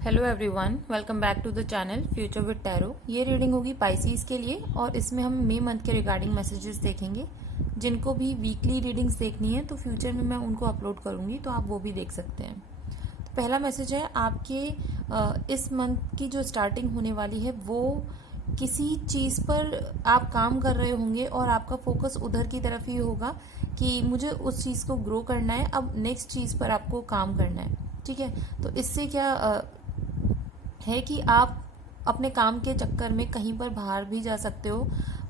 Hello everyone, welcome back to the channel future with tarot. ये reading होगी Pisces के लिए और इसमें हम मई मंथ के रिगार्डिंग मैसेजेस देखेंगे। जिनको भी वीकली रीडिंग्स देखनी है तो फ्यूचर में मैं उनको अपलोड करूंगी, तो आप वो भी देख सकते हैं। तो पहला मैसेज है आपके इस मंथ की जो स्टार्टिंग होने वाली है वो किसी चीज़ पर आप काम कर रहे होंगे और आपका फोकस उधर की तरफ ही होगा कि मुझे उस चीज़ को ग्रो करना है। अब नेक्स्ट चीज़ पर आपको काम करना है, ठीक है। तो इससे क्या है कि आप अपने काम के चक्कर में कहीं पर बाहर भी जा सकते हो,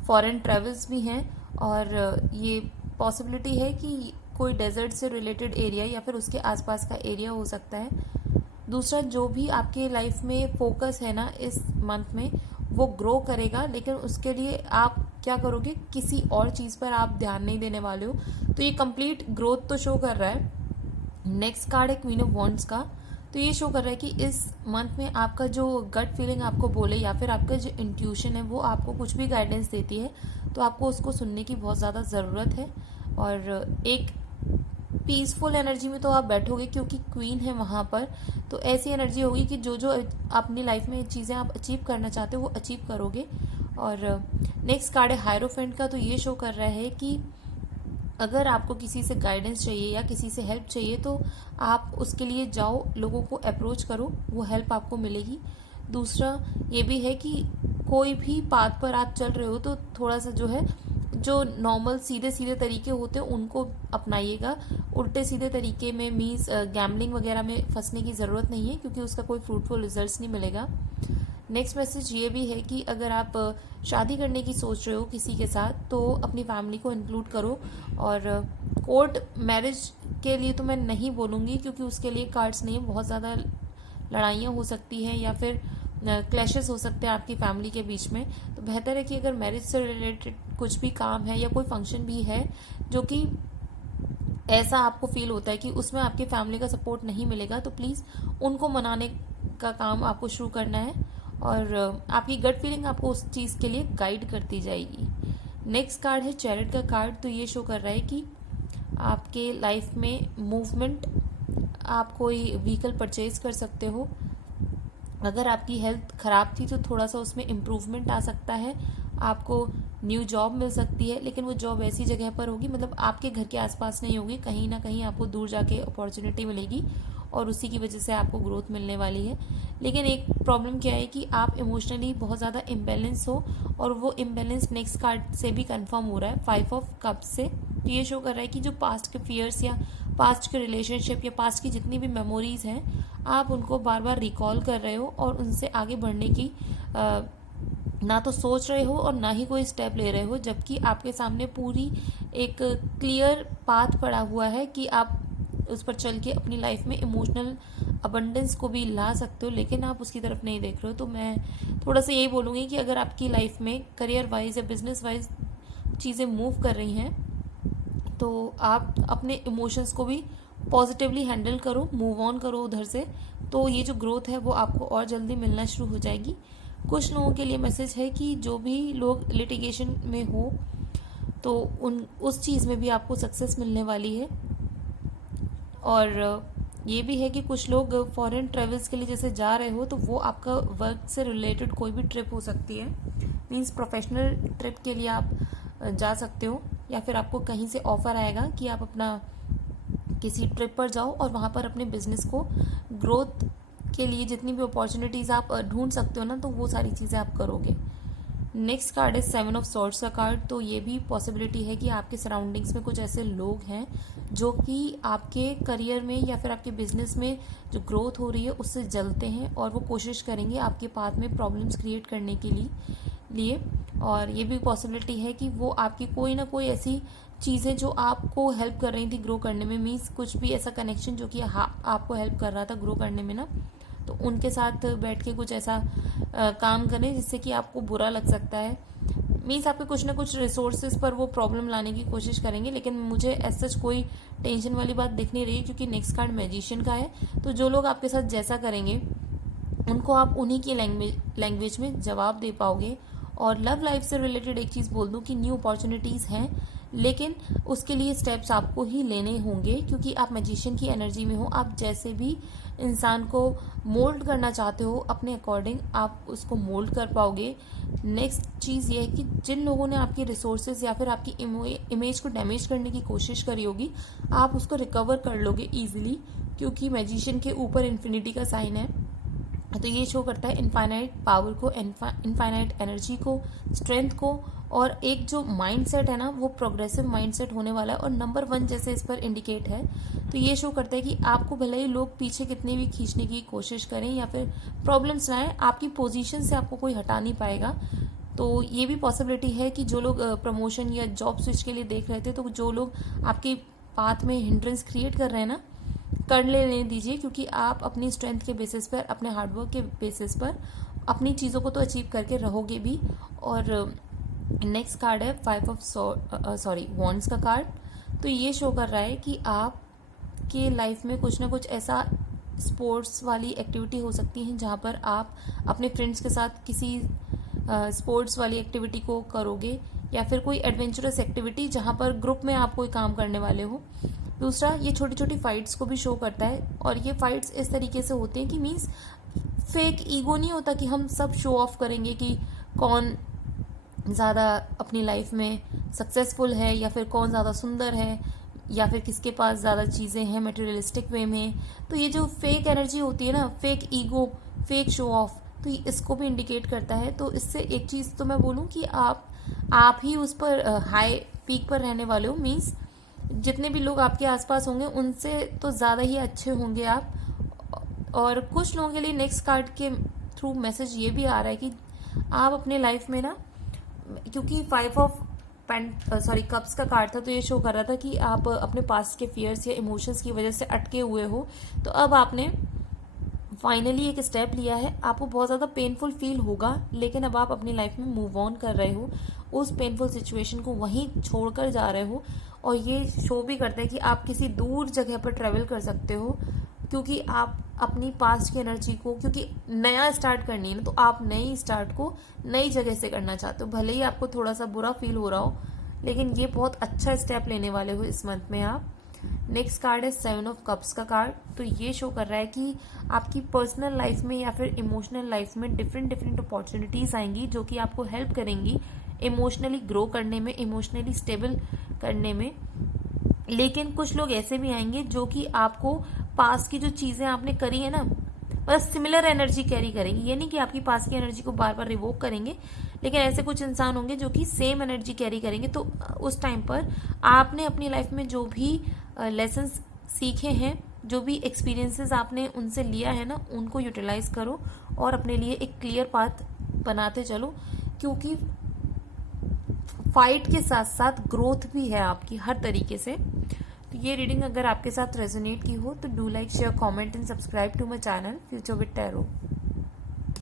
फॉरेन ट्रेवल्स भी हैं और ये पॉसिबिलिटी है कि कोई डेजर्ट से रिलेटेड एरिया या फिर उसके आसपास का एरिया हो सकता है। दूसरा, जो भी आपके लाइफ में फोकस है ना इस मंथ में वो ग्रो करेगा, लेकिन उसके लिए आप क्या करोगे, किसी और चीज़ पर आप ध्यान नहीं देने वाले हो। तो ये कंप्लीट ग्रोथ तो शो कर रहा है। नेक्स्ट कार्ड है क्वीन ऑफ वॉन्ड्स का। तो ये शो कर रहा है कि इस मंथ में आपका जो गट फीलिंग आपको बोले या फिर आपका जो इंट्यूशन है वो आपको कुछ भी गाइडेंस देती है तो आपको उसको सुनने की बहुत ज़्यादा ज़रूरत है। और एक पीसफुल एनर्जी में तो आप बैठोगे क्योंकि क्वीन है वहाँ पर। तो ऐसी एनर्जी होगी कि जो जो अपनी लाइफ में चीज़ें आप अचीव करना चाहते हो वो अचीव करोगे। और नेक्स्ट कार्ड है हायरोफेंट का। तो ये शो कर रहा है कि अगर आपको किसी से गाइडेंस चाहिए या किसी से हेल्प चाहिए तो आप उसके लिए जाओ, लोगों को अप्रोच करो, वो हेल्प आपको मिलेगी। दूसरा ये भी है कि कोई भी पाथ पर आप चल रहे हो तो थोड़ा सा जो है, जो नॉर्मल सीधे सीधे तरीके होते हैं उनको अपनाइएगा। उल्टे सीधे तरीके में मीन्स गैम्बलिंग वगैरह में फंसने की ज़रूरत नहीं है क्योंकि उसका कोई फ्रूटफुल रिजल्ट्स नहीं मिलेगा। नेक्स्ट मैसेज ये भी है कि अगर आप शादी करने की सोच रहे हो किसी के साथ तो अपनी फैमिली को इंक्लूड करो। और कोर्ट मैरिज के लिए तो मैं नहीं बोलूँगी क्योंकि उसके लिए कार्ड्स नहीं है, बहुत ज़्यादा लड़ाइयाँ हो सकती हैं या फिर क्लैशेस हो सकते हैं आपकी फैमिली के बीच में। तो बेहतर है कि अगर मैरिज से रिलेटेड कुछ भी काम है या कोई फंक्शन भी है जो कि ऐसा आपको फील होता है कि उसमें आपकी फैमिली का सपोर्ट नहीं मिलेगा तो प्लीज़ उनको मनाने का काम आपको शुरू करना है और आपकी गट फीलिंग आपको उस चीज़ के लिए गाइड करती जाएगी। नेक्स्ट कार्ड है चैरिट का कार्ड। तो ये शो कर रहा है कि आपके लाइफ में मूवमेंट, आप कोई व्हीकल परचेज कर सकते हो। अगर आपकी हेल्थ ख़राब थी तो थोड़ा सा उसमें इम्प्रूवमेंट आ सकता है। आपको न्यू जॉब मिल सकती है, लेकिन वो जॉब ऐसी जगह पर होगी, मतलब आपके घर के आसपास नहीं होगी, कहीं ना कहीं आपको दूर जाके अपॉर्चुनिटी मिलेगी और उसी की वजह से आपको ग्रोथ मिलने वाली है। लेकिन एक प्रॉब्लम क्या है कि आप इमोशनली बहुत ज़्यादा इम्बैलेंस हो और वो इम्बैलेंस नेक्स्ट कार्ड से भी कंफर्म हो रहा है, 5 ऑफ कप्स से। तो ये शो कर रहा है कि जो पास्ट के फियर्स या पास्ट के रिलेशनशिप या पास्ट की जितनी भी मेमोरीज हैं आप उनको बार बार रिकॉल कर रहे हो और उनसे आगे बढ़ने की ना तो सोच रहे हो और ना ही कोई स्टेप ले रहे हो, जबकि आपके सामने पूरी एक क्लियर पाथ पड़ा हुआ है कि आप उस पर चल के अपनी लाइफ में इमोशनल अबंडेंस को भी ला सकते हो, लेकिन आप उसकी तरफ नहीं देख रहे हो। तो मैं थोड़ा सा यही बोलूँगी कि अगर आपकी लाइफ में करियर वाइज या बिजनेस वाइज चीज़ें मूव कर रही हैं तो आप अपने इमोशंस को भी पॉजिटिवली हैंडल करो, मूव ऑन करो उधर से। तो ये जो ग्रोथ है वो आपको और जल्दी मिलना शुरू हो जाएगी। कुछ लोगों के लिए मैसेज है कि जो भी लोग लिटिगेशन में हो तो उस चीज़ में भी आपको सक्सेस मिलने वाली है। और ये भी है कि कुछ लोग फॉरेन ट्रेवल्स के लिए जैसे जा रहे हो तो वो आपका वर्क से रिलेटेड कोई भी ट्रिप हो सकती है, मीन्स प्रोफेशनल ट्रिप के लिए आप जा सकते हो या फिर आपको कहीं से ऑफर आएगा कि आप अपना किसी ट्रिप पर जाओ और वहाँ पर अपने बिजनेस को ग्रोथ के लिए जितनी भी अपॉर्चुनिटीज़ आप ढूंढ सकते हो ना तो वो सारी चीज़ें आप करोगे। नेक्स्ट कार्ड है 7 ऑफ सॉर्ड्स का कार्ड। तो ये भी पॉसिबिलिटी है कि आपके सराउंडिंग्स में कुछ ऐसे लोग हैं जो कि आपके करियर में या फिर आपके बिजनेस में जो ग्रोथ हो रही है उससे जलते हैं और वो कोशिश करेंगे आपके पाथ में प्रॉब्लम्स क्रिएट करने के लिए। और ये भी पॉसिबिलिटी है कि वो आपकी कोई ना कोई ऐसी चीज़ें जो आपको हेल्प कर रही थी ग्रो करने में, मीन्स कुछ भी ऐसा कनेक्शन जो कि आपको हेल्प कर रहा था ग्रो करने में ना, तो उनके साथ बैठ के कुछ ऐसा काम करें जिससे कि आपको बुरा लग सकता है। मीन्स आपके कुछ ना कुछ रिसोर्सेज पर वो प्रॉब्लम लाने की कोशिश करेंगे, लेकिन मुझे ऐसा कोई टेंशन वाली बात दिख नहीं रही क्योंकि नेक्स्ट कार्ड मैजिशियन का है। तो जो लोग आपके साथ जैसा करेंगे उनको आप उन्हीं की लैंग्वेज में जवाब दे पाओगे। और लव लाइफ से रिलेटेड एक चीज़ बोल दूँ कि न्यू अपॉर्चुनिटीज़ हैं, लेकिन उसके लिए स्टेप्स आपको ही लेने होंगे, क्योंकि आप मैजिशियन की एनर्जी में हो। आप जैसे भी इंसान को मोल्ड करना चाहते हो अपने अकॉर्डिंग आप उसको मोल्ड कर पाओगे। नेक्स्ट चीज़ ये है कि जिन लोगों ने आपकी रिसोर्सेज या फिर आपकी इमेज को डैमेज करने की कोशिश करी होगी, आप उसको रिकवर कर लोगे ईजिली, क्योंकि मैजिशियन के ऊपर इन्फिनिटी का साइन है। तो ये शो करता है इनफाइनाइट पावर को, इनफाइनाइट एनर्जी को, स्ट्रेंथ को, और एक जो माइंडसेट है ना वो प्रोग्रेसिव माइंडसेट होने वाला है, और नंबर 1 जैसे इस पर इंडिकेट है। तो ये शो करता है कि आपको भले ही लोग पीछे कितने भी खींचने की कोशिश करें या फिर प्रॉब्लम्स लाएं, आपकी पोजीशन से आपको कोई हटा नहीं पाएगा। तो ये भी पॉसिबिलिटी है कि जो लोग प्रमोशन या जॉब स्विच के लिए देख रहे थे, तो जो लोग आपके पाथ में हिंड्रेंस क्रिएट कर रहे हैं ना, कर लेने दीजिए, क्योंकि आप अपनी स्ट्रेंथ के बेसिस पर, अपने हार्डवर्क के बेसिस पर अपनी चीज़ों को तो अचीव करके रहोगे भी। और नेक्स्ट कार्ड है 5 ऑफ वॉन्ड्स का कार्ड। तो ये शो कर रहा है कि आप के लाइफ में कुछ ना कुछ ऐसा स्पोर्ट्स वाली एक्टिविटी हो सकती है जहाँ पर आप अपने फ्रेंड्स के साथ किसी स्पोर्ट्स वाली एक्टिविटी को करोगे, या फिर कोई एडवेंचरस एक्टिविटी जहाँ पर ग्रुप में आप कोई काम करने वाले हो। दूसरा, ये छोटी छोटी फाइट्स को भी शो करता है, और ये फाइट्स इस तरीके से होते हैं कि मीन्स फेक ईगो नहीं होता कि हम सब शो ऑफ करेंगे कि कौन ज़्यादा अपनी लाइफ में सक्सेसफुल है, या फिर कौन ज़्यादा सुंदर है, या फिर किसके पास ज़्यादा चीज़ें हैं मटेरियलिस्टिक वे में। तो ये जो फेक एनर्जी होती है ना, fake ego, fake show off, तो इसको भी इंडिकेट करता है। तो इससे एक चीज़ तो मैं बोलूँ कि आप ही उस पर हाई पीक पर रहने वाले हो। मीन्स जितने भी लोग आपके आसपास होंगे उनसे तो ज़्यादा ही अच्छे होंगे आप। और कुछ लोगों के लिए नेक्स्ट कार्ड के थ्रू मैसेज ये भी आ रहा है कि आप अपने लाइफ में ना, क्योंकि 5 ऑफ कप्स का कार्ड था, तो ये शो कर रहा था कि आप अपने पास्ट के फियर्स या इमोशंस की वजह से अटके हुए हो। तो अब आपने फाइनली एक स्टेप लिया है। आपको बहुत ज़्यादा पेनफुल फील होगा, लेकिन अब आप अपनी लाइफ में मूव ऑन कर रहे हो, उस पेनफुल सिचुएशन को वहीं छोड़कर जा रहे हो। और ये शो भी करता है कि आप किसी दूर जगह पर ट्रेवल कर सकते हो, क्योंकि आप अपनी पास्ट की एनर्जी को, क्योंकि नया स्टार्ट करनी है ना, तो आप नई स्टार्ट को नई जगह से करना चाहते हो। भले ही आपको थोड़ा सा बुरा फील हो रहा हो, लेकिन ये बहुत अच्छा स्टेप लेने वाले हो इस मंथ में आप। नेक्स्ट कार्ड है 7 ऑफ कप्स का कार्ड। तो ये शो कर रहा है कि आपकी पर्सनल लाइफ में या फिर इमोशनल लाइफ में डिफरेंट अपॉर्चुनिटीज आएंगी, जो कि आपको हेल्प करेंगी इमोशनली ग्रो करने में, इमोशनली स्टेबल करने में। लेकिन कुछ लोग ऐसे भी आएंगे जो कि आपको पास्ट की जो चीजें आपने करी है ना, बस सिमिलर एनर्जी कैरी करेंगी। ये नहीं कि आपकी पास्ट की एनर्जी को बार बार रिवोक करेंगे, लेकिन ऐसे कुछ इंसान होंगे जो कि सेम एनर्जी कैरी करेंगे। तो उस टाइम पर आपने अपनी लाइफ में जो भी लेसन्स सीखे हैं, जो भी एक्सपीरियंसेस आपने उनसे लिया है ना, उनको यूटिलाइज करो और अपने लिए एक क्लियर पाथ बनाते चलो, क्योंकि फाइट के साथ साथ ग्रोथ भी है आपकी हर तरीके से। तो ये रीडिंग अगर आपके साथ रेजोनेट की हो तो do like, share, comment and subscribe to my channel future with tarot.